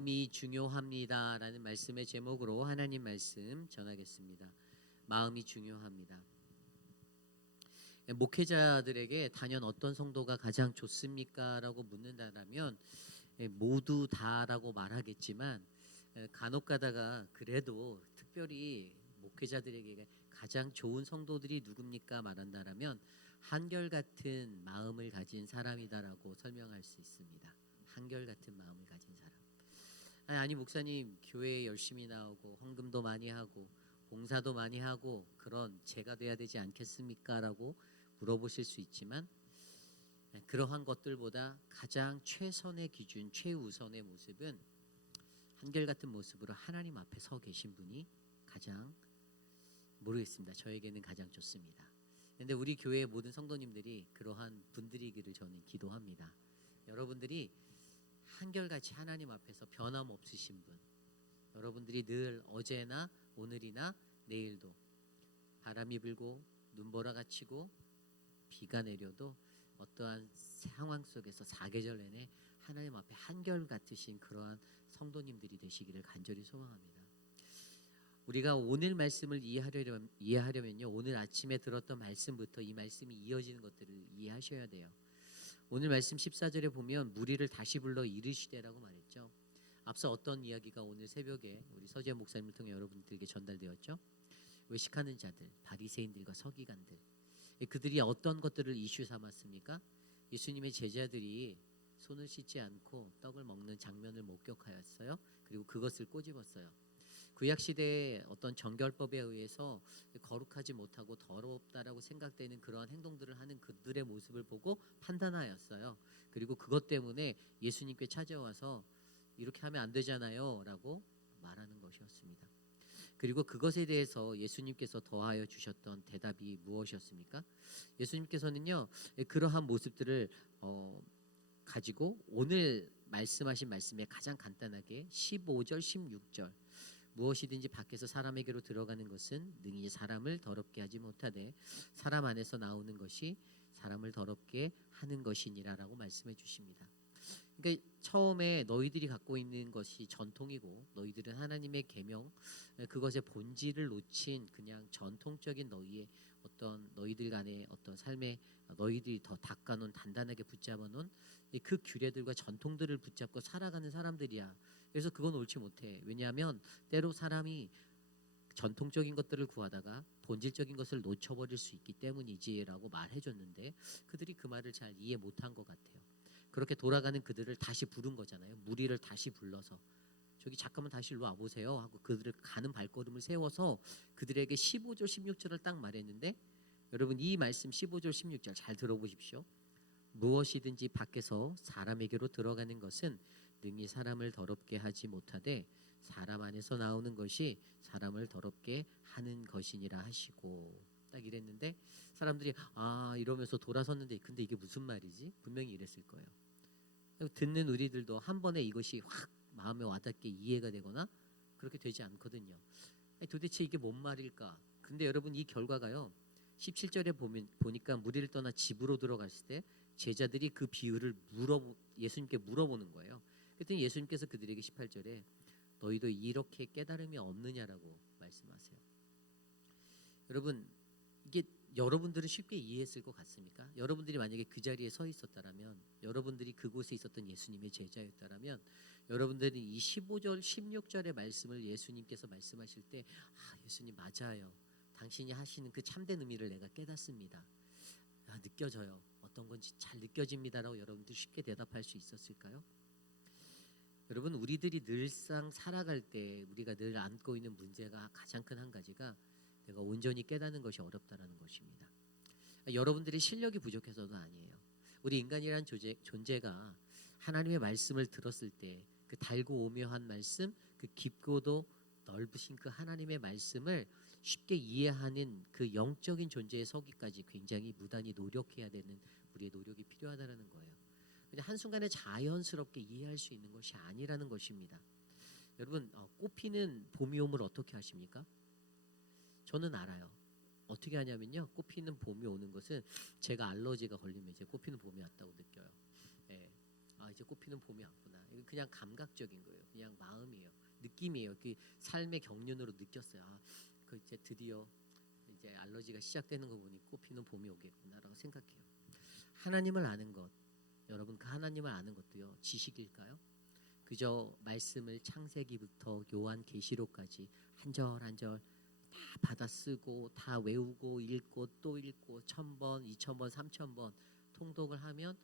마음이 중요합니다라는 말씀의 제목으로 하나님 말씀 전하겠습니다. 마음이 중요합니다. 목회자들에게 단연 어떤 성도가 가장 좋습니까? 라고 묻는다면 모두 다라고 말하겠지만, 간혹 가다가 그래도 특별히 목회자들에게 가장 좋은 성도들이 누굽니까? 말한다면 한결같은 마음을 가진 사람이다라고 설명할 수 있습니다. 한결같은 마음을 가진 사람. 아니 목사님, 교회에 열심히 나오고 헌금도 많이 하고 봉사도 많이 하고 그런 제가 돼야 되지 않겠습니까? 라고 물어보실 수 있지만, 그러한 것들보다 가장 최선의 기준, 최우선의 모습은 한결같은 모습으로 하나님 앞에 서 계신 분이 가장, 모르겠습니다, 저에게는 가장 좋습니다. 그런데 우리 교회의 모든 성도님들이 그러한 분들이기를 저는 기도합니다. 여러분들이 한결같이 하나님 앞에서 변함없으신 분, 여러분들이 늘 어제나 오늘이나 내일도 바람이 불고 눈보라가 치고 비가 내려도 어떠한 상황 속에서 사계절 내내 하나님 앞에 한결같으신 그러한 성도님들이 되시기를 간절히 소망합니다. 우리가 오늘 말씀을 이해하려면요, 오늘 아침에 들었던 말씀부터 이 말씀이 이어지는 것들을 이해하셔야 돼요. 오늘 말씀 14절에 보면 무리를 다시 불러 이르시되라고 말했죠. 앞서 어떤 이야기가 오늘 새벽에 우리 서재 목사님을 통해 여러분들에게 전달되었죠. 외식하는 자들, 바리새인들과 서기관들, 그들이 어떤 것들을 이슈 삼았습니까? 예수님의 제자들이 손을 씻지 않고 떡을 먹는 장면을 목격하였어요. 그리고 그것을 꼬집었어요. 구약시대의 어떤 정결법에 의해서 거룩하지 못하고 더럽다라고 생각되는 그러한 행동들을 하는 그들의 모습을 보고 판단하였어요. 그리고 그것 때문에 예수님께 찾아와서 이렇게 하면 안 되잖아요 라고 말하는 것이었습니다. 그리고 그것에 대해서 예수님께서 더하여 주셨던 대답이 무엇이었습니까? 예수님께서는요, 그러한 모습들을 가지고 오늘 말씀하신 말씀에 가장 간단하게 15절 16절, 무엇이든지 밖에서 사람에게로 들어가는 것은 능히 사람을 더럽게 하지 못하되 사람 안에서 나오는 것이 사람을 더럽게 하는 것이니라라고 말씀해 주십니다. 그러니까 처음에 너희들이 갖고 있는 것이 전통이고 너희들은 하나님의 계명, 그것의 본질을 놓친 그냥 전통적인 너희들 간의 어떤 삶에 너희들이 더 닦아놓은, 단단하게 붙잡아놓은 그 규례들과 전통들을 붙잡고 살아가는 사람들이야. 그래서 그건 옳지 못해. 왜냐하면 때로 사람이 전통적인 것들을 구하다가 본질적인 것을 놓쳐버릴 수 있기 때문이지라고 말해줬는데, 그들이 그 말을 잘 이해 못한 것 같아요. 그렇게 돌아가는 그들을 다시 부른 거잖아요. 무리를 다시 불러서 저기 잠깐만 다시 일로 와보세요 하고 그들을 가는 발걸음을 세워서 그들에게 15절 16절을 딱 말했는데, 여러분 이 말씀 15절 16절 잘 들어보십시오. 무엇이든지 밖에서 사람에게로 들어가는 것은 능히 사람을 더럽게 하지 못하되 사람 안에서 나오는 것이 사람을 더럽게 하는 것이니라 하시고, 딱 이랬는데 사람들이 이러면서 돌아섰는데, 근데 이게 무슨 말이지? 분명히 이랬을 거예요. 듣는 우리들도 한 번에 이것이 확 마음에 와닿게 이해가 되거나 그렇게 되지 않거든요. 도대체 이게 뭔 말일까? 근데 여러분 이 결과가요, 17절에 보니까 무리를 떠나 집으로 들어갔을 때 제자들이 그 비유를 예수님께 물어보는 거예요. 그랬더니 예수님께서 그들에게 18절에 너희도 이렇게 깨달음이 없느냐라고 말씀하세요. 여러분, 이게 여러분들은 쉽게 이해했을 것 같습니까? 여러분들이 만약에 그 자리에 서 있었다라면, 여러분들이 그곳에 있었던 예수님의 제자였다라면, 여러분들은 이 15절 16절의 말씀을 예수님께서 말씀하실 때 예수님 맞아요, 당신이 하시는 그 참된 의미를 내가 깨닫습니다, 느껴져요, 어떤 건지 잘 느껴집니다라고 여러분들이 쉽게 대답할 수 있었을까요? 여러분, 우리들이 늘상 살아갈 때 우리가 늘 안고 있는 문제가 가장 큰 한 가지가 내가 온전히 깨닫는 것이 어렵다라는 것입니다. 여러분들이 실력이 부족해서도 아니에요. 우리 인간이란 존재가 하나님의 말씀을 들었을 때 그 달고 오묘한 말씀, 그 깊고도 넓으신 그 하나님의 말씀을 쉽게 이해하는 그 영적인 존재에 서기까지 굉장히 무단히 노력해야 되는 우리의 노력이 필요하다는 거예요. 근데 한순간에 자연스럽게 이해할 수 있는 것이 아니라는 것입니다. 여러분, 꽃 피는 봄이 오면 어떻게 하십니까? 저는 알아요. 어떻게 하냐면요, 꽃 피는 봄이 오는 것은 제가 알러지가 걸리면 이제 꽃 피는 봄이 왔다고 느껴요. 예. 이제 꽃피는 봄이 왔구나. 이거 그냥 감각적인 거예요. 그냥 마음이에요. 느낌이에요. 그 삶의 경륜으로 느꼈어요. 그 이제 드디어 이제 알러지가 시작되는 거 보니 꽃피는 봄이 오겠구나라고 생각해요. 하나님을 아는 것, 여러분 그 하나님을 아는 것도요 지식일까요? 그저 말씀을 창세기부터 요한계시록까지 한 절 한 절 다 받아 쓰고 다 외우고 읽고 또 읽고 1000번, 2000번, 3000번 통독을 하면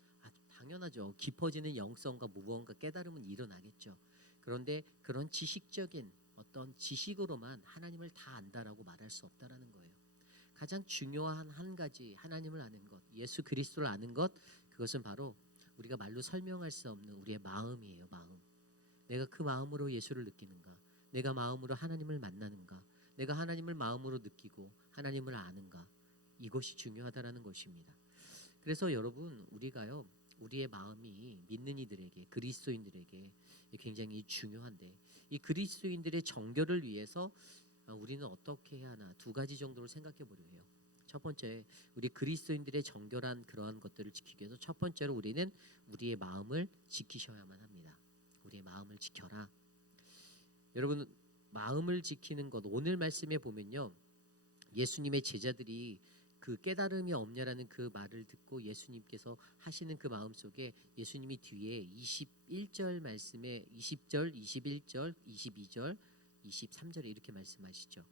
당연하죠. 깊어지는 영성과 무언가 깨달음은 일어나겠죠. 그런데 그런 지식적인 어떤 지식으로만 하나님을 다 안다라고 말할 수 없다라는 거예요. 가장 중요한 한 가지 하나님을 아는 것, 예수 그리스도를 아는 것, 그것은 바로 우리가 말로 설명할 수 없는 우리의 마음이에요. 마음. 내가 그 마음으로 예수를 느끼는가? 내가 마음으로 하나님을 만나는가? 내가 하나님을 마음으로 느끼고 하나님을 아는가? 이것이 중요하다라는 것입니다. 그래서 여러분 우리가요 우리의 마음이 믿는 이들에게 그리스도인들에게 굉장히 중요한데 이 그리스도인들의 정결을 위해서 우리는 어떻게 해야 하나 두 가지 정도를 생각해 보려 해요. 첫 번째, 우리 그리스도인들의 정결한 그러한 것들을 지키기 위해서 첫 번째로 우리는 우리의 마음을 지키셔야만 합니다. 우리의 마음을 지켜라. 여러분 마음을 지키는 것 오늘 말씀에 보면요 예수님의 제자들이 그 깨달음이 없냐라는 그 말을 듣고 예수님께서 하시는 그 마음 속에 예수님이 뒤에 21절 말씀에 20절, 21절, 22절, 23절에 이렇게 말씀하시죠.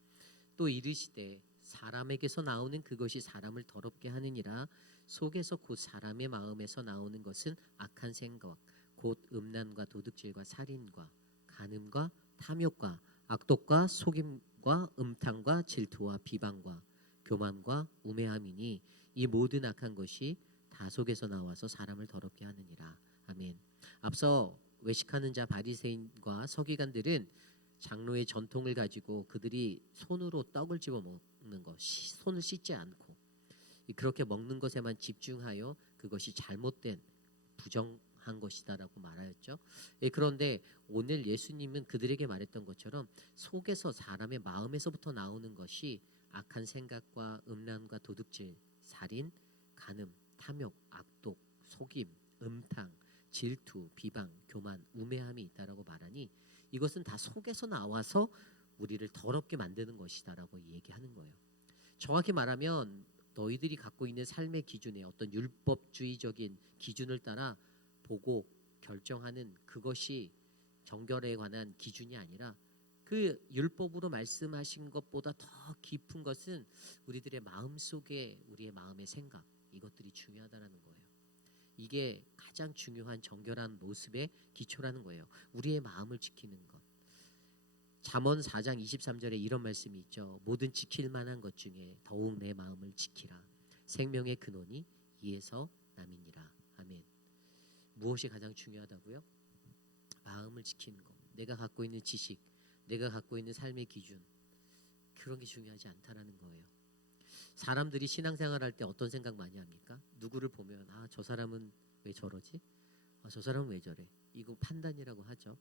또 이르시되 사람에게서 나오는 그것이 사람을 더럽게 하느니라. 속에서 곧 사람의 마음에서 나오는 것은 악한 생각 곧 음란과 도둑질과 살인과 간음과 탐욕과 악독과 속임과 음탕과 질투와 비방과 교만과 우매함이니 이 모든 악한 것이 다 속에서 나와서 사람을 더럽게 하느니라. 아멘. 앞서 외식하는 자 바리새인과 서기관들은 장로의 전통을 가지고 그들이 손으로 떡을 집어 먹는 것, 손을 씻지 않고 그렇게 먹는 것에만 집중하여 그것이 잘못된 부정한 것이다라고 말하였죠. 그런데 오늘 예수님은 그들에게 말했던 것처럼 속에서 사람의 마음에서부터 나오는 것이 악한 생각과 음란과 도둑질, 살인, 간음, 탐욕, 악독, 속임, 음탕, 질투, 비방, 교만, 우매함이 있다라고 말하니 이것은 다 속에서 나와서 우리를 더럽게 만드는 것이다라고 얘기하는 거예요. 정확히 말하면 너희들이 갖고 있는 삶의 기준에 어떤 율법주의적인 기준을 따라 보고 결정하는 그것이 정결에 관한 기준이 아니라 그 율법으로 말씀하신 것보다 더 깊은 것은 우리들의 마음 속에 우리의 마음의 생각 이것들이 중요하다라는 거예요. 이게 가장 중요한 정결한 모습의 기초라는 거예요. 우리의 마음을 지키는 것. 잠언 4장 23절에 이런 말씀이 있죠. 모든 지킬 만한 것 중에 더욱 내 마음을 지키라. 생명의 근원이 이에서 남이니라. 아멘. 무엇이 가장 중요하다고요? 마음을 지키는 것. 내가 갖고 있는 지식, 내가 갖고 있는 삶의 기준 그런 게 중요하지 않다라는 거예요. 사람들이 신앙생활할 때 어떤 생각 많이 합니까? 누구를 보면 저 사람은 왜 저러지? 저 사람은 왜 저래? 이거 판단이라고 하죠.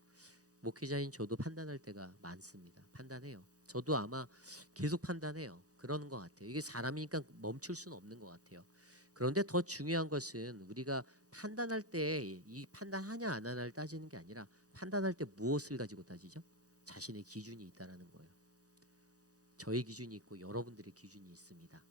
목회자인 저도 판단할 때가 많습니다. 판단해요. 저도 아마 계속 판단해요. 그러는 것 같아요. 이게 사람이니까 멈출 수는 없는 것 같아요. 그런데 더 중요한 것은 우리가 판단할 때 이 판단하냐 안 하냐를 따지는 게 아니라 판단할 때 무엇을 가지고 따지죠? 자신의 기준이 있다라는 거예요. 저의 기준이 있고 여러분들의 기준이 있습니다.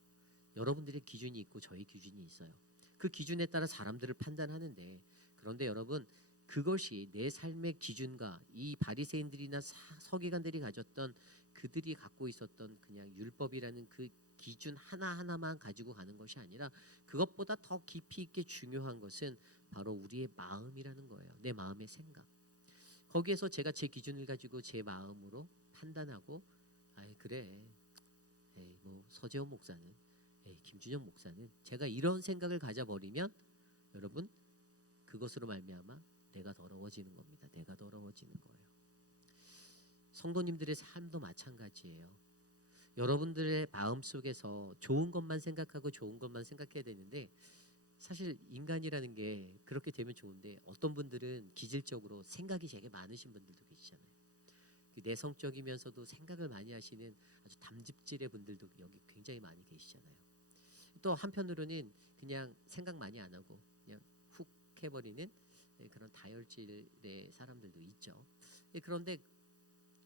여러분들의 기준이 있고 저의 기준이 있어요. 그 기준에 따라 사람들을 판단하는데 그런데 여러분 그것이 내 삶의 기준과 이 바리새인들이나 서기관들이 가졌던 그들이 갖고 있었던 그냥 율법이라는 그 기준 하나하나만 가지고 가는 것이 아니라 그것보다 더 깊이 있게 중요한 것은 바로 우리의 마음이라는 거예요. 내 마음의 생각. 거기에서 제가 제 기준을 가지고 제 마음으로 판단하고 그래 뭐 서재원 목사는 김준현 목사는 제가 이런 생각을 가져버리면 여러분 그것으로 말미암아 내가 더러워지는 겁니다. 내가 더러워지는 거예요. 성도님들의 삶도 마찬가지예요. 여러분들의 마음속에서 좋은 것만 생각하고 좋은 것만 생각해야 되는데 사실 인간이라는 게 그렇게 되면 좋은데 어떤 분들은 기질적으로 생각이 되게 많으신 분들도 계시잖아요. 내성적이면서도 생각을 많이 하시는 아주 담즙질의 분들도 여기 굉장히 많이 계시잖아요. 또 한편으로는 그냥 생각 많이 안 하고 그냥 훅 해버리는 그런 다혈질의 사람들도 있죠. 그런데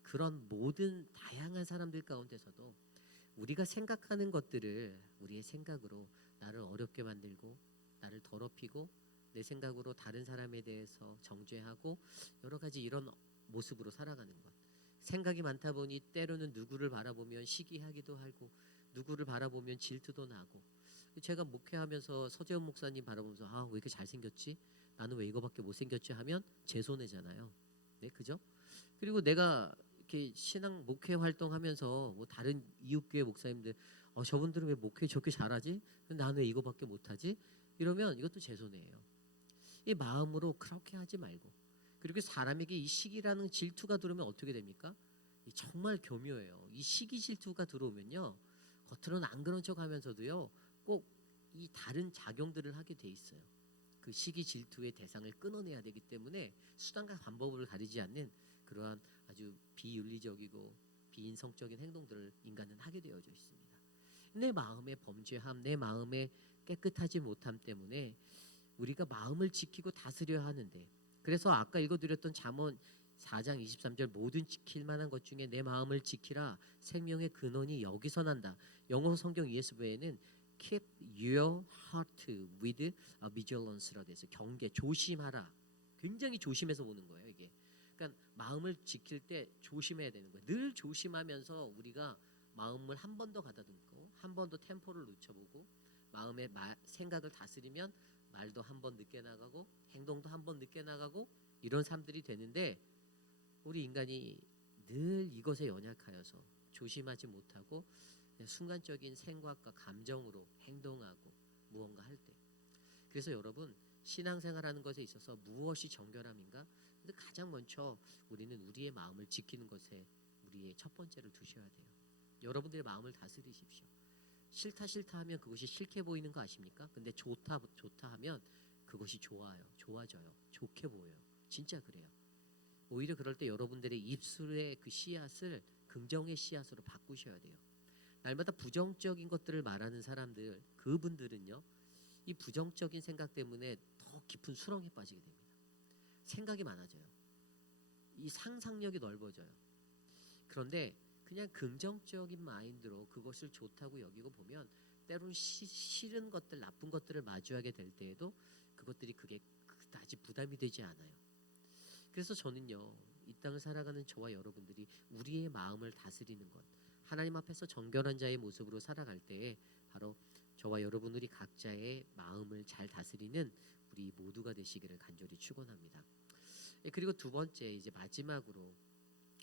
그런 모든 다양한 사람들 가운데서도 우리가 생각하는 것들을 우리의 생각으로 나를 어렵게 만들고 나를 더럽히고 내 생각으로 다른 사람에 대해서 정죄하고 여러 가지 이런 모습으로 살아가는 것. 생각이 많다 보니 때로는 누구를 바라보면 시기하기도 하고 누구를 바라보면 질투도 나고. 제가 목회하면서 서재원 목사님 바라보면서 아, 왜 이렇게 잘생겼지? 나는 왜 이거밖에 못생겼지? 하면 제 손해잖아요. 네, 그죠? 그리고 내가 이렇게 신앙 목회 활동하면서 뭐 다른 이웃교회 목사님들 저분들은 왜 목회 저렇게 잘하지? 나는 왜 이거밖에 못하지? 이러면 이것도 제 손해예요. 이 마음으로 그렇게 하지 말고. 그리고 사람에게 이 시기라는 질투가 들어오면 어떻게 됩니까? 정말 교묘해요. 이 시기 질투가 들어오면요, 겉으로는 안 그런 척하면서도요, 꼭 이 다른 작용들을 하게 돼 있어요. 그 시기 질투의 대상을 끊어내야 되기 때문에 수단과 방법을 가리지 않는 그러한 아주 비윤리적이고 비인성적인 행동들을 인간은 하게 되어져 있습니다. 내 마음의 범죄함, 내 마음의 깨끗하지 못함 때문에 우리가 마음을 지키고 다스려야 하는데, 그래서 아까 읽어드렸던 잠언 4장 23절 모든 지킬 만한 것 중에 내 마음을 지키라 생명의 근원이 여기서 난다. 영어 성경 ESV에는 keep your heart with vigilance라 돼서 경계, 조심하라. 굉장히 조심해서 보는 거예요, 이게. 그러니까 마음을 지킬 때 조심해야 되는 거예요. 늘 조심하면서 우리가 마음을 한 번 더 가다듬고 한 번 더 템포를 늦춰보고 마음의 생각을 다스리면 말도 한 번 늦게 나가고 행동도 한 번 늦게 나가고 이런 삶들이 되는데, 우리 인간이 늘 이것에 연약하여서 조심하지 못하고 순간적인 생각과 감정으로 행동하고 무언가 할 때, 그래서 여러분 신앙생활하는 것에 있어서 무엇이 정결함인가? 근데 가장 먼저 우리는 우리의 마음을 지키는 것에 우리의 첫 번째를 두셔야 돼요. 여러분들의 마음을 다스리십시오. 싫다 싫다 하면 그것이 싫게 보이는 거 아십니까? 근데 좋다 좋다 하면 그것이 좋아요, 좋아져요, 좋게 보여요. 진짜 그래요. 오히려 그럴 때 여러분들의 입술의 그 씨앗을 긍정의 씨앗으로 바꾸셔야 돼요. 날마다 부정적인 것들을 말하는 사람들, 그분들은요, 이 부정적인 생각 때문에 더 깊은 수렁에 빠지게 됩니다. 생각이 많아져요. 이 상상력이 넓어져요. 그런데 그냥 긍정적인 마인드로 그것을 좋다고 여기고 보면 때로는 싫은 것들, 나쁜 것들을 마주하게 될 때에도 그게 그다지 부담이 되지 않아요. 그래서 저는요, 이 땅을 살아가는 저와 여러분들이 우리의 마음을 다스리는 것, 하나님 앞에서 정결한 자의 모습으로 살아갈 때에 바로 저와 여러분들이 각자의 마음을 잘 다스리는 우리 모두가 되시기를 간절히 축원합니다. 그리고 두 번째, 이제 마지막으로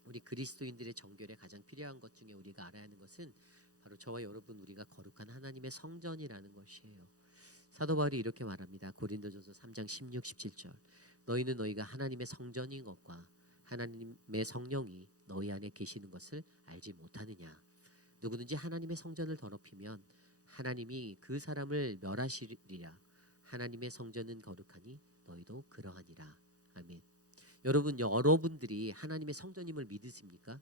우리 그리스도인들의 정결에 가장 필요한 것 중에 우리가 알아야 하는 것은 바로 저와 여러분 우리가 거룩한 하나님의 성전이라는 것이에요. 사도 바울이 이렇게 말합니다. 고린도전서 3장 16, 17절 너희는 너희가 하나님의 성전인 것과 하나님의 성령이 너희 안에 계시는 것을 알지 못하느냐. 누구든지 하나님의 성전을 더럽히면 하나님이 그 사람을 멸하시리라. 하나님의 성전은 거룩하니 너희도 그러하니라. 아멘. 여러분들이 하나님의 성전임을 믿으십니까?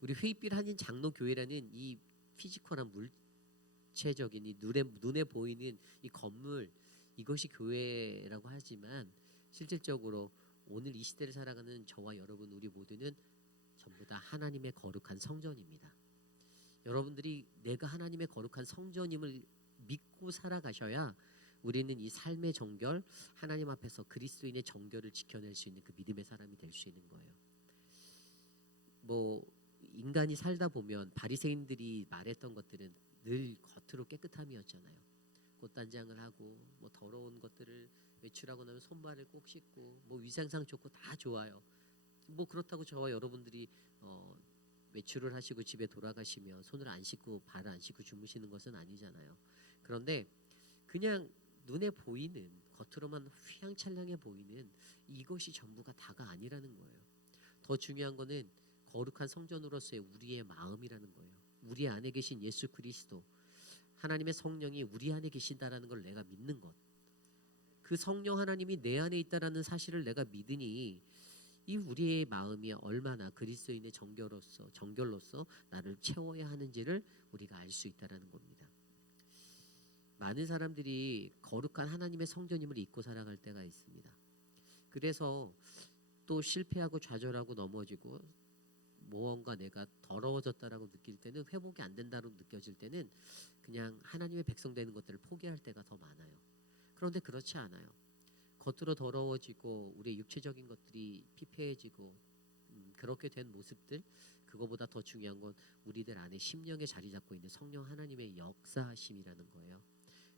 우리 회의빛 한인 장로교회라는 이 피지컬한 물체적인 이 눈에 보이는 이 건물, 이것이 교회라고 하지만 실질적으로 오늘 이 시대를 살아가는 저와 여러분 우리 모두는 전부 다 하나님의 거룩한 성전입니다. 여러분들이 내가 하나님의 거룩한 성전임을 믿고 살아가셔야 우리는 이 삶의 정결, 하나님 앞에서 그리스도인의 정결을 지켜낼 수 있는 그 믿음의 사람이 될 수 있는 거예요. 뭐 인간이 살다 보면 바리새인들이 말했던 것들은 늘 겉으로 깨끗함이었잖아요. 꽃단장을 하고 뭐 더러운 것들을 외출하고 나면 손발을 꼭 씻고 뭐 위생상 좋고 다 좋아요. 뭐 그렇다고 저와 여러분들이 외출을 하시고 집에 돌아가시면 손을 안 씻고 발을 안 씻고 주무시는 것은 아니잖아요. 그런데 그냥 눈에 보이는, 겉으로만 휘황찬란해 보이는 이것이 전부가 다가 아니라는 거예요. 더 중요한 거는 거룩한 성전으로서의 우리의 마음이라는 거예요. 우리 안에 계신 예수 그리스도, 하나님의 성령이 우리 안에 계신다라는 걸 내가 믿는 것. 그 성령 하나님이 내 안에 있다라는 사실을 내가 믿으니 이 우리의 마음이 얼마나 그리스도인의 정결로서 나를 채워야 하는지를 우리가 알 수 있다라는 겁니다. 많은 사람들이 거룩한 하나님의 성전임을 잊고 살아갈 때가 있습니다. 그래서 또 실패하고 좌절하고 넘어지고 무언가 내가 더러워졌다라고 느낄 때는, 회복이 안 된다고 느껴질 때는 그냥 하나님의 백성 되는 것들을 포기할 때가 더 많아요. 그런데 그렇지 않아요. 겉으로 더러워지고 우리의 육체적인 것들이 피폐해지고 그렇게 된 모습들, 그거보다 더 중요한 건 우리들 안에 심령에 자리 잡고 있는 성령 하나님의 역사하심이라는 거예요.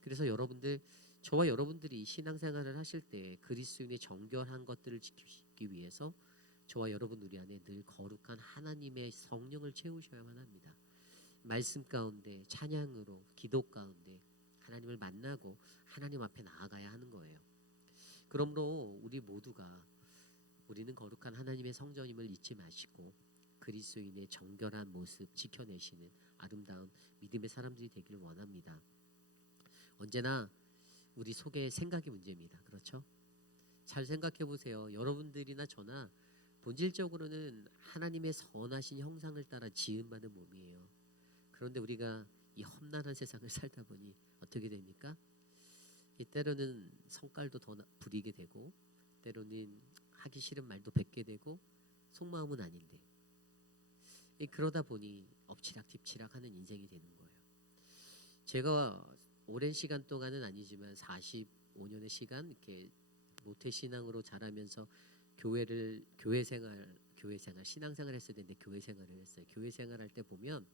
그래서 여러분들, 저와 여러분들이 신앙생활을 하실 때 그리스도인의 정결한 것들을 지키기 위해서 저와 여러분 우리 안에 늘 거룩한 하나님의 성령을 채우셔야만 합니다. 말씀 가운데, 찬양으로, 기도 가운데 하나님을 만나고 하나님 앞에 나아가야 하는 거예요. 그러므로 우리 모두가, 우리는 거룩한 하나님의 성전임을 잊지 마시고 그리스도인의 정결한 모습 지켜내시는 아름다운 믿음의 사람들이 되길 원합니다. 언제나 우리 속에 생각이 문제입니다. 그렇죠? 잘 생각해 보세요. 여러분들이나 저나 본질적으로는 하나님의 선하신 형상을 따라 지음받은 몸이에요. 그런데 우리가 이 험난한 세상을 살다 보니 어떻게 됩니까? 때로는 성깔도 더 부리게 되고, 때로는 하기 싫은 말도 뱉게 되고, 속마음은 아닌데, 그러다 보니 엎치락뒤치락 하는 인생이 되는 거예요. 제가 오랜 시간 동안은 아니지만 45년의 시간 이렇게 모태신앙으로 자라면서 교회 생활 신앙생활 했어야 되는데 교회 생활을 했어요. 교회 생활할 때 보면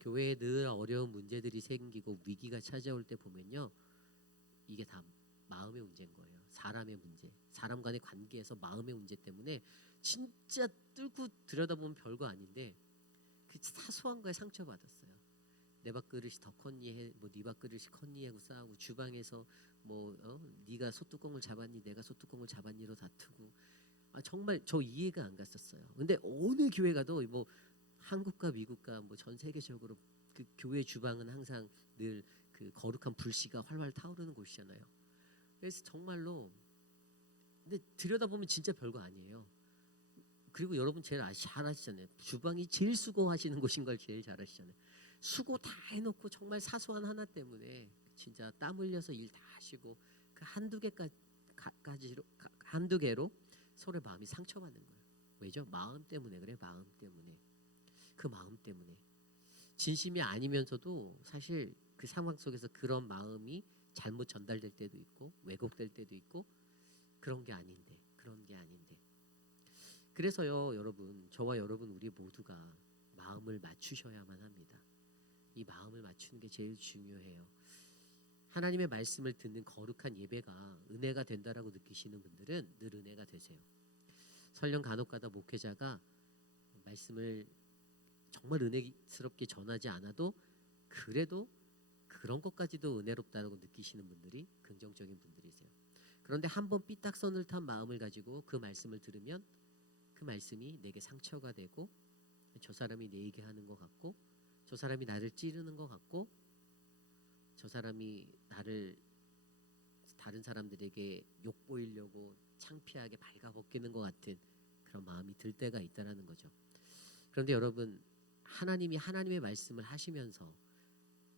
교회에 늘 어려운 문제들이 생기고 위기가 찾아올 때 보면요, 이게 다 마음의 문제인 거예요. 사람의 문제, 사람 간의 관계에서 마음의 문제 때문에 진짜 뚫고 들여다보면 별거 아닌데 그 사소한 거에 상처받았어요. 내 밥그릇이 더 컸니 해, 뭐 네 밥그릇이 컸니 하고 싸우고, 주방에서 뭐 네가 솥뚜껑을 잡았니 내가 솥뚜껑을 잡았니로 다투고, 정말 저 이해가 안 갔었어요. 근데 어느 교회 가도 뭐 한국과 미국과 뭐 전 세계적으로 그 교회 주방은 항상 늘 그 거룩한 불씨가 활활 타오르는 곳이잖아요. 그래서 정말로, 근데 들여다보면 진짜 별거 아니에요. 그리고 여러분 제일 잘 아시잖아요. 주방이 제일 수고하시는 곳인 걸 제일 잘 아시잖아요. 수고 다 해놓고 정말 사소한 하나 때문에 진짜 땀 흘려서 일 다 하시고 그 한두 개로 서로의 마음이 상처받는 거예요. 왜죠? 마음 때문에 그래. 마음 때문에. 그 마음 때문에. 진심이 아니면서도 사실 그 상황 속에서 그런 마음이 잘못 전달될 때도 있고 왜곡될 때도 있고, 그런 게 아닌데. 그래서요, 여러분, 저와 여러분 우리 모두가 마음을 맞추셔야만 합니다. 이 마음을 맞추는 게 제일 중요해요. 하나님의 말씀을 듣는 거룩한 예배가 은혜가 된다라고 느끼시는 분들은 늘 은혜가 되세요. 설령 간혹가다 목회자가 말씀을 정말 은혜스럽게 전하지 않아도 그래도 그런 것까지도 은혜롭다고 느끼시는 분들이 긍정적인 분들이세요. 그런데 한번 삐딱선을 탄 마음을 가지고 그 말씀을 들으면 그 말씀이 내게 상처가 되고, 저 사람이 내 얘기하는 것 같고, 저 사람이 나를 찌르는 것 같고, 저 사람이 나를 다른 사람들에게 욕보이려고 창피하게 발가벗기는 것 같은 그런 마음이 들 때가 있다라는 거죠. 그런데 여러분, 하나님이 하나님의 말씀을 하시면서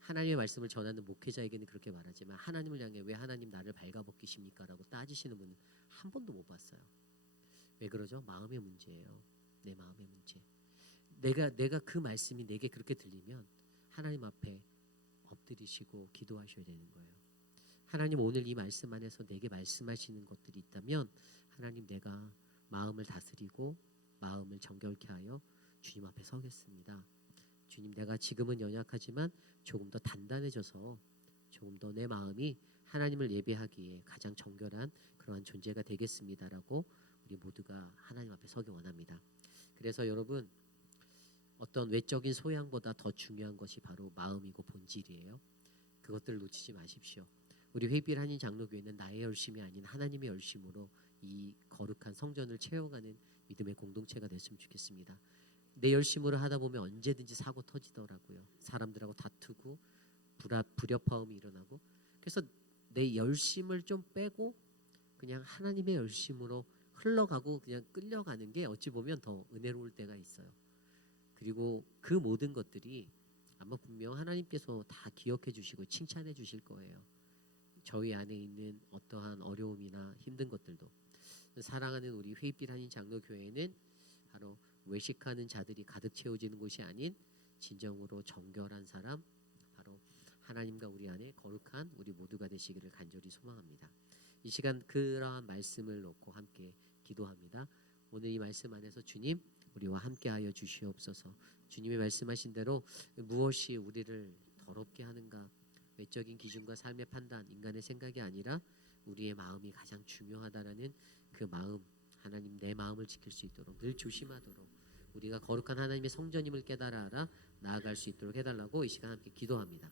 하나님의 말씀을 전하는 목회자에게는 그렇게 말하지만 하나님을 향해 왜 하나님 나를 발가벗기십니까? 라고 따지시는 분은 한 번도 못 봤어요. 왜 그러죠? 마음의 문제예요. 내 마음의 문제. 내가 그 말씀이 내게 그렇게 들리면 하나님 앞에 엎드리시고 기도하셔야 되는 거예요. 하나님, 오늘 이 말씀 안에서 내게 말씀하시는 것들이 있다면 하나님, 내가 마음을 다스리고 마음을 정결케 하여 주님 앞에 서겠습니다. 주님, 내가 지금은 연약하지만 조금 더 단단해져서 조금 더 내 마음이 하나님을 예배하기에 가장 정결한 그러한 존재가 되겠습니다라고 우리 모두가 하나님 앞에 서기 원합니다. 그래서 여러분, 어떤 외적인 소양보다 더 중요한 것이 바로 마음이고 본질이에요. 그것들을 놓치지 마십시오. 우리 회비일 한인 장로교회는 나의 열심이 아닌 하나님의 열심으로 이 거룩한 성전을 채워가는 믿음의 공동체가 됐으면 좋겠습니다. 내 열심으로 하다 보면 언제든지 사고 터지더라고요. 사람들하고 다투고 불협화음이 일어나고. 그래서 내 열심을 좀 빼고 그냥 하나님의 열심으로 흘러가고 그냥 끌려가는 게 어찌 보면 더 은혜로울 때가 있어요. 그리고 그 모든 것들이 아마 분명 하나님께서 다 기억해 주시고 칭찬해 주실 거예요. 저희 안에 있는 어떠한 어려움이나 힘든 것들도. 사랑하는 우리 회빛 한인 장로교회는 바로 외식하는 자들이 가득 채워지는 곳이 아닌 진정으로 정결한 사람, 바로 하나님과 우리 안에 거룩한 우리 모두가 되시기를 간절히 소망합니다. 이 시간 그러한 말씀을 놓고 함께 기도합니다. 오늘 이 말씀 안에서 주님 우리와 함께하여 주시옵소서. 주님이 말씀하신 대로 무엇이 우리를 더럽게 하는가, 외적인 기준과 삶의 판단, 인간의 생각이 아니라 우리의 마음이 가장 중요하다라는 그 마음, 하나님 내 마음을 지킬 수 있도록 늘 조심하도록 우리가 거룩한 하나님의 성전임을 깨달아 알아 나아갈 수 있도록 해달라고 이 시간 함께 기도합니다.